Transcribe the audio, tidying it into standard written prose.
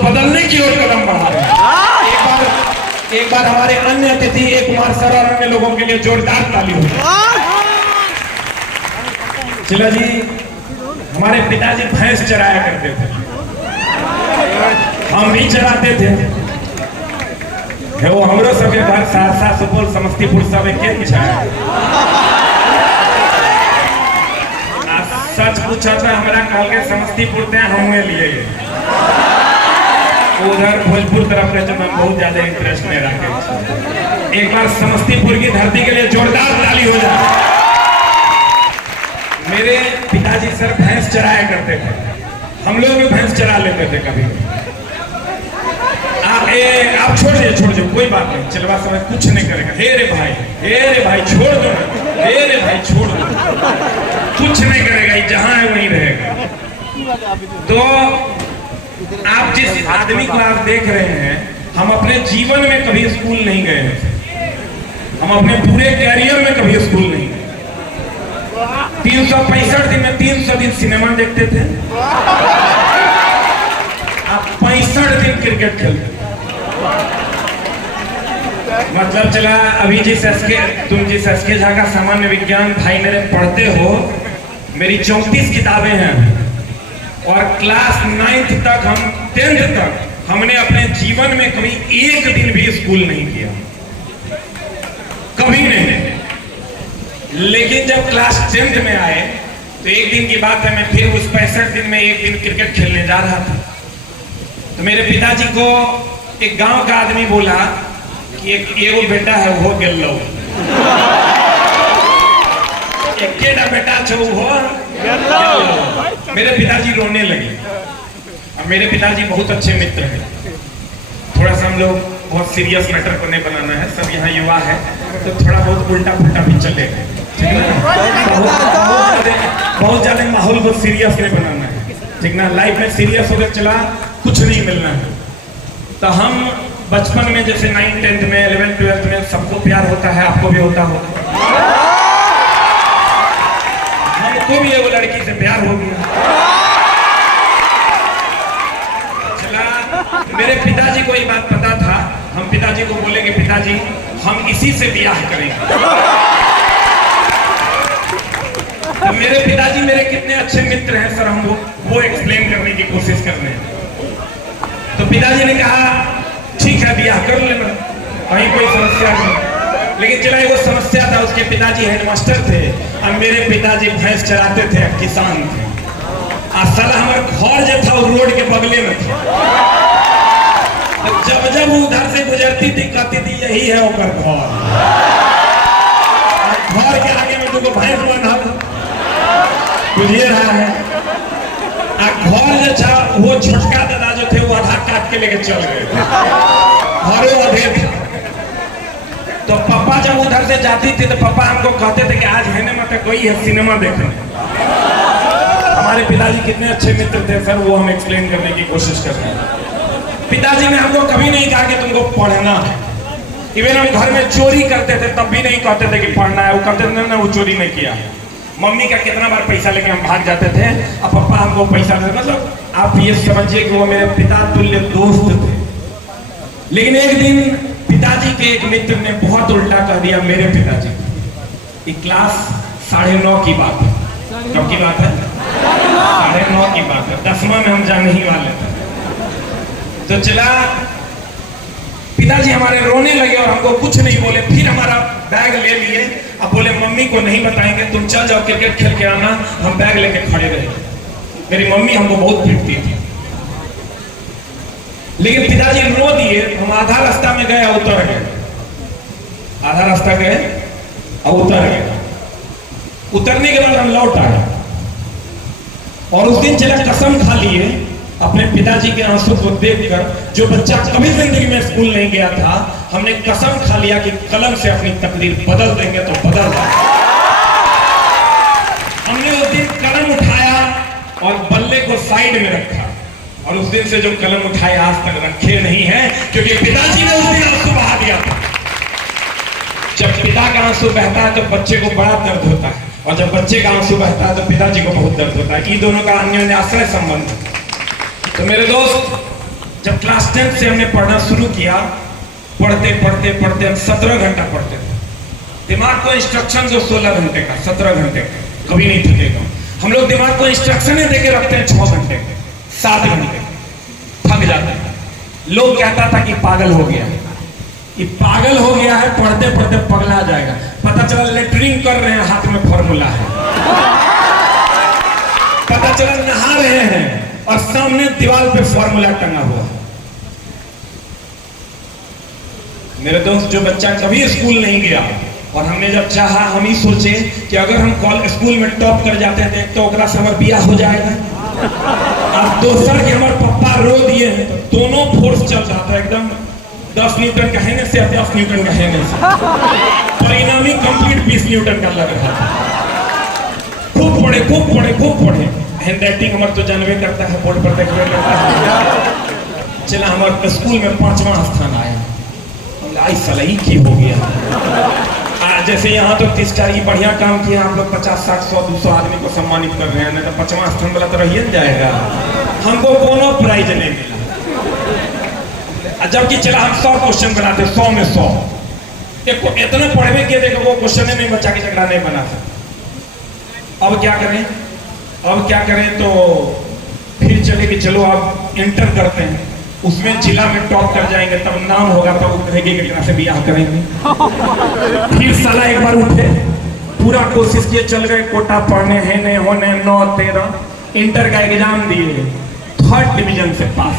बदलने की ओर कदम बढ़ा रहे हैं। एक बार हमारे अन्य अतिथि ए कुमार सर और अन्य लोगों के लिए जोरदार ताली हो। चिल्ला जी, हमारे पिताजी भैंस चराया करते थे, हम भी चराते थे। वो हमरो सबके घर सहरसा, सुपौल, समस्तीपुर सब एक सच पूछा था हमारा कहल के समस्तीपुर थे हमें लिए उधर भोजपुर तरफ के जब बहुत ज्यादा इंटरेस्ट नहीं रखे। एक बार समस्तीपुर की धरती के लिए जोरदार ताली हो जाए। मेरे पिताजी सर भैंस चराया करते थे, हम लोग भी भैंस चरा लेते थे कभी। आप छोड़ दो कोई बात नहीं, चलवा समय कुछ नहीं करेगा। हे रे भाई छोड़ दो, हे रे भाई छोड़ दो, कुछ नहीं करेगा, जहां है वहीं रहेगा। तो आप जिस आदमी को आप देख रहे हैं, हम अपने जीवन में कभी स्कूल नहीं गए हैं, हम अपने पूरे कैरियर में कभी स्कूल नहीं गए। 365 दिन में 300 दिन सिनेमा देखते थे, आप 65 दिन क्रिकेट खेलते। मतलब चला अभी तुम जिस एसके झा का सामान्य विज्ञान भाई मेरे पढ़ते हो, मेरी 34 किताबें हैं और क्लास 9th तक, हम 10th तक हमने अपने जीवन में कभी एक दिन भी स्कूल नहीं किया, कभी नहीं। लेकिन जब क्लास 10th में आए तो एक दिन की बात है, मैं फिर उस 65 दिन में एक दिन क्रिकेट खेलने जा रहा था। तो मेरे पिताजी को एक गांव का आदमी बोला कि एगो बेटा है वो गेल लो, एक बेटा छो हो। मेरे पिताजी रोने लगे। और मेरे पिताजी बहुत अच्छे मित्र हैं। थोड़ा सा हम लोग बहुत सीरियस मैटर को नहीं बनाना है, सब यहाँ युवा है तो थोड़ा बहुत उल्टा पुल्टा भी चलेगा, ठीक है? बहुत ज्यादा माहौल को सीरियस नहीं बनाना है, ठीक ना? लाइफ में सीरियस होकर चला कुछ नहीं मिलना है। तो हम बचपन में जैसे 9th 10th में 11th 12th में सबको प्यार होता है, आपको भी होता होगा। हमको भी एगो लड़की से प्यार हो गया। चला मेरे पिताजी को ये बात पता था, हम पिताजी को बोले कि पिताजी हम इसी से ब्याह करेंगे। तो मेरे पिताजी मेरे कितने अच्छे मित्र हैं सर, हम वो एक्सप्लेन करने की कोशिश कर रहे हैं। तो पिताजी ने कहा ठीक है ब्याह कर लेना, कहीं कोई समस्या नहीं। लेकिन चला वो समस्या था, उसके पिताजी हेडमास्टर थे और मेरे पिताजी भैंस चराते थे, किसान थे। असल हमारे घर जो था वो रोड के बगले में था। तो जब उधर से गुजरती थी कहती थी यही है ओकर घर। घर के आगे में दुगो भैंस बना बुझिए रहा है। घर जो था वो छोटका दादा जो थे वो आधा काट के लेके चल गए, घरों अधे थे। तो पापा जब उधर से जाती थी तो पापा हमको कहते थे कि आज है ना मत कोई है सिनेमा देखने। हमारे पिताजी कितने अच्छे मित्र थे सर, वो हम एक्सप्लेन करने की कोशिश कर रहे हैं। पिताजी ने हमको कभी नहीं कहा कि तुमको पढ़ना है। इवन हम घर में चोरी करते थे तब भी नहीं कहते थे कि पढ़ना है, वो कहते थे ना वो चोरी नहीं किया। मम्मी का कितना बार पैसा लेके हम भाग जाते थे और पापा हमको पैसा देते। मतलब आप ये समझिए कि वो मेरे पिता तुल्य दोस्त थे। लेकिन एक दिन पिताजी के एक मित्र ने बहुत उल्टा कह दिया मेरे पिताजी। ये क्लास 9:30 की बात है। कब की बात है? 9:30 की बात है। 10वां में हम जाने ही वाले थे। तो चला पिताजी हमारे रोने लगे और हमको कुछ नहीं बोले। फिर हमारा बैग ले लिए, अब बोले मम्मी को नहीं बताएंगे, तुम चल जाओ क्रिकेट खेल के आना। हम बैग लेके खड़े रहे। मेरी मम्मी हमको बहुत पीटती थी, लेकिन पिताजी रो दिए। हम आधा रास्ता में गए और उतर गए, आधा रास्ता गए और उतर गए। उतरने के बाद हम लौट आए और उस दिन चला कसम खा लिए अपने पिताजी के आंसू को देखकर, जो बच्चा कभी जिंदगी में स्कूल नहीं गया था, हमने कसम खा लिया कि कलम से अपनी तकदीर बदल देंगे तो बदल देंगे। हमने उस दिन कलम उठाया और बल्ले को साइड में रखा और उस दिन से जो कलम उठाए आज तक रखे नहीं है, क्योंकि पिताजी ने उस दिन आंसू बहा दिया था। जब पिता का आंसू बहता है तो बच्चे को बड़ा दर्द होता है, और जब बच्चे का आंसू बहता है तो पिताजी को बहुत दर्द होता है। इन दोनों का अन्योन्य आश्रय संबंध। तो मेरे दोस्त जब क्लास 10 से हमने पढ़ना शुरू किया, पढ़ते पढ़ते पढ़ते हम 17 घंटा पढ़ते थे। दिमाग को इंस्ट्रक्शन जो 16 घंटे का, 17 घंटे का, कभी नहीं थकेगा। हम लोग दिमाग को इंस्ट्रक्शन दे के रखते हैं 6 घंटे के, 7 घंटे, थक जाते हैं। लोग कहता था कि पागल हो गया, ये पागल हो गया है, पढ़ते पढ़ते पगला जाएगा। पता चला लेटरिंग कर रहे हैं, हाथ में फॉर्मूला है। पता चला नहा रहे हैं और सामने दीवार पे फॉर्मूला टंगा हुआ है। मेरे दोस्त, जो बच्चा कभी स्कूल नहीं गया और हमने जब चाहा, हम ही सोचे कि अगर हम स्कूल में टॉप कर जाते हैं तो ओकरा से हमारा बियाह हो जाएगा। अब दोसर के हमारे पप्पा रो दिए हैं, तो दोनों फोर्स चल रहा था एकदम। 10 न्यूटन का हेने से 10 न्यूटन का हेने से, परिणामी कंप्लीट 20 न्यूटन का लग रहा था। खूब पढ़े खूब पढ़े खूब पढ़े। हैंड राइटिंग हमारे तो जानवे करता है, बोर्ड पर देखने करता है। चला हमारे स्कूल में 5वां स्थान आया। आई साला ही की हो गया। जैसे यहाँ तो 30 बढ़िया काम किया, आप लोग 50, 60, 100, 200 आदमी को सम्मानित कर रहे हैं, नहीं तो 5वां स्थान वाला तो रही जाएगा। हमको कोनो प्राइज नहीं मिला। जबकि चला हम 100 क्वेश्चन बनाते, 100 में 100। इतना पढ़वे के देखो वो क्वेश्चन नहीं बचा के झगड़ा नहीं बना सकता। अब क्या करें, अब क्या करें, तो फिर चले कि चलो अब इंटर करते हैं, उसमें जिला में टॉप कर जाएंगे, तब नाम होगा, तब उठेंगे कि से बियाह करेंगे। फिर साला एक बार उठे, पूरा कोशिश किए, चल गए कोटा पढ़ने, है नहीं होने 9, 13 इंटर का एग्जाम दिए, 3rd डिवीजन से पास।